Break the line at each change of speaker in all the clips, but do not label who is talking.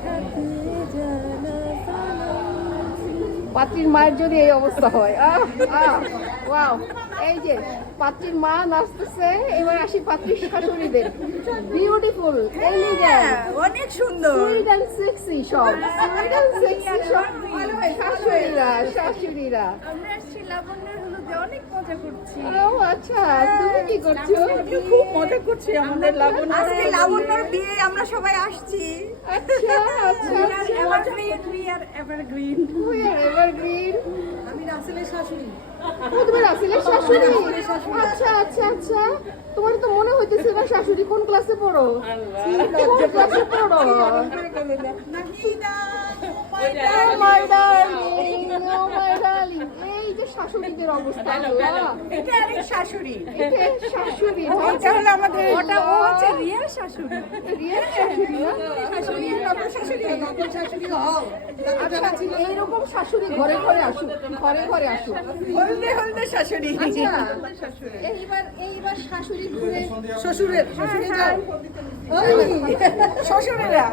থাকতে যায়। পাত্রীর মায়ের যদি এই অবস্থা হয়। ওয়াও এই যে পাত্রীর মা নাচতেছে এবার আসি পাত্রীর শাশুড়িদের। বিউটিফুল
অনেক সুন্দর।
সুইট অ্যান্ড সেক্সি সব সুইট অ্যান্ড সেক্সি সব শাশুড়িরা শাশুড়িরা।
আমরা আসছি লাবণ্যের হলুদে অনেক মজা করছি।
ও আচ্ছা তুমি কি করছ?
খুব মজা করছি আমাদের লাবণ্য। আজকে লাবণ্যর বিয়ে আমরা সবাই আসছি।
আচ্ছা আচ্ছা। We are evergreen.
আমি রাসেলের শাশুড়ি।
ও তুমি রাসেলের শাশুড়ি? আচ্ছা আচ্ছা আচ্ছা। তোমার তো মনে হইতেছে না শাশুড়ি কোন ক্লাসে পড়ো? কোন ক্লাসে পড়ো?
নাহিদা
শাশুড়িদের অবস্থা
এটা আরেক শাশুড়ি।
এটা শাশুড়ি
এটা হলো আমাদের
ওটা ও হচ্ছে
রিয়েল শাশুড়ি।
রিয়েল শাশুড়ি না
শাশুড়ি শাশুড়ি শাশুড়ি হও
আচ্ছা এইরকম শাশুড়ি ঘরে ঘরে আসুক ঘরে ঘরে আসুক।
হলদে হলদে শাশুড়ি।
আচ্ছা এইবার এইবার শাশুড়ি ঘুরে
শ্বশুরের শ্বশুরে যাও। শ্বশুরেরা।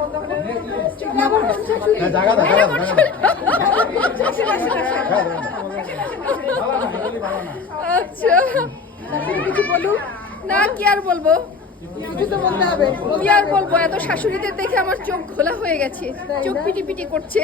আবার কোন শাশুড়ি?
জায়গা দাও জায়গা
আচ্ছা। কিছু বলুক? না কি আর বলব?
কিছু তো বলতে হবে।
কি আর বলব? এত শাশুড়িদের দেখে আমার চোখ খোলা হয়ে গেছে। চোখ পিটি পিটি করছে।